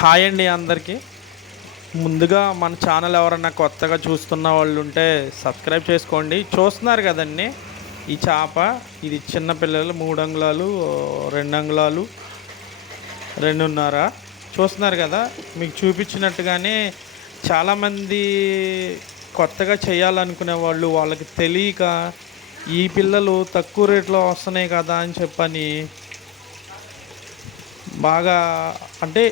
Hi అండి అందరికీ. ముందుగా మన ఛానల్ ఎవరన్నా కొత్తగా చూస్తున్న వాళ్ళు ఉంటే సబ్స్క్రైబ్ చేసుకోండి. చూస్తున్నారు కదండి ఈ చేప. ఇది చిన్న పిల్లలు మూడు అంగుళాలు రెండు అంగుళాలు రెండున్నర. చూస్తున్నారు కదా మీకు చూపించినట్టుగానే చాలామంది కొత్తగా చేయాలనుకునే వాళ్ళు వాళ్ళకి తెలియక ఈ పిల్లలు తక్కువ రేట్లో వస్తున్నాయి కదా అని చెప్పని బాగా అంటే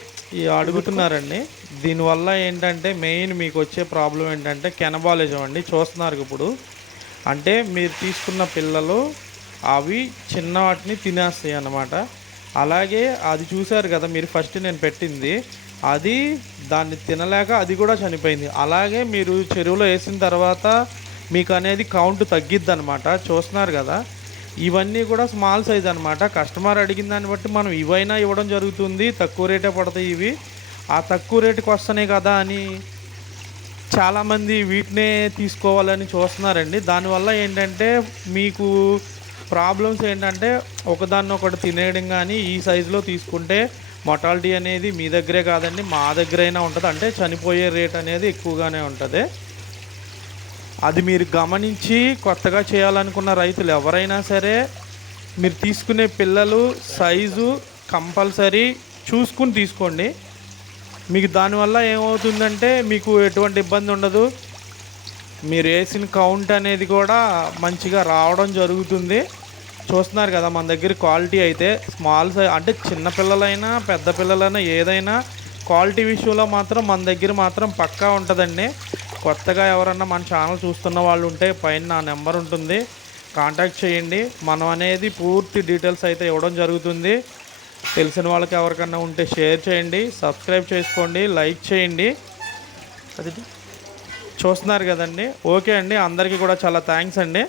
అడుగుతున్నారండి. దీనివల్ల ఏంటంటే మెయిన్ మీకు వచ్చే ప్రాబ్లం ఏంటంటే కెనబాలిజం అండి. చూస్తున్నారు ఇప్పుడు. అంటే మీరు తీసుకున్న పిల్లలు అవి చిన్న వాటిని తినేస్తాయి అన్నమాట. అలాగే అది చూశారు కదా మీరు ఫస్ట్ నేను పెట్టింది. అది దాన్ని తినలేక అది కూడా చనిపోయింది. అలాగే మీరు చెరువులో వేసిన తర్వాత మీకు అనేది కౌంట్ తగ్గిద్ది అనమాట చూస్తున్నారు కదా. ఇవన్నీ కూడా స్మాల్ సైజ్ అనమాట కస్టమర్ అడిగిన దాన్ని బట్టి మనం ఇవైనా ఇవ్వడం జరుగుతుంది. తక్కువ రేటే పడతాయి ఇవి. ఆ తక్కువ రేటుకి వస్తున్నాయి కదా అని చాలామంది వీటినే తీసుకోవాలని చూస్తున్నారండి. దానివల్ల ఏంటంటే మీకు ప్రాబ్లమ్స్ ఏంటంటే ఒకదాన్ని ఒకటి తినేయడం కానీ ఈ సైజులో తీసుకుంటే మొటాలిటీ అనేది మీ దగ్గరే కాదండి మా దగ్గరైనా ఉంటుంది. అంటే చనిపోయే రేట్ అనేది ఎక్కువగానే ఉంటుంది. అది మీరు గమనించి కొత్తగా చేయాలనుకున్న రైతులు ఎవరైనా సరే మీరు తీసుకునే పిల్లలు సైజు కంపల్సరీ చూసుకుని తీసుకోండి. మీకు దానివల్ల ఏమవుతుందంటే మీకు ఎటువంటి ఇబ్బంది ఉండదు. మీరు వేసిన కౌంట్ అనేది కూడా మంచిగా రావడం జరుగుతుంది. చూస్తున్నారు కదా మన దగ్గర క్వాలిటీ అయితే స్మాల్ సైజ్ అంటే చిన్నపిల్లలైనా పెద్ద పిల్లలైనా ఏదైనా క్వాలిటీ విషయంలో మాత్రం మన దగ్గర మాత్రం పక్కా ఉంటుందండి. కొత్తగా ఎవరన్నా మన ఛానల్ చూస్తున్న వాళ్ళు ఉంటే పైన నా నెంబర్ ఉంటుంది. కాంటాక్ట్ చేయండి. మనం అనేది పూర్తి డీటెయిల్స్ అయితే ఇవ్వడం జరుగుతుంది. తెలిసిన వాళ్ళకి ఎవరికన్నా ఉంటే షేర్ చేయండి. సబ్స్క్రైబ్ చేసుకోండి. లైక్ చేయండి. అది చూస్తున్నారు కదండి. ఓకే అండి. అందరికీ కూడా చాలా థ్యాంక్స్ అండి.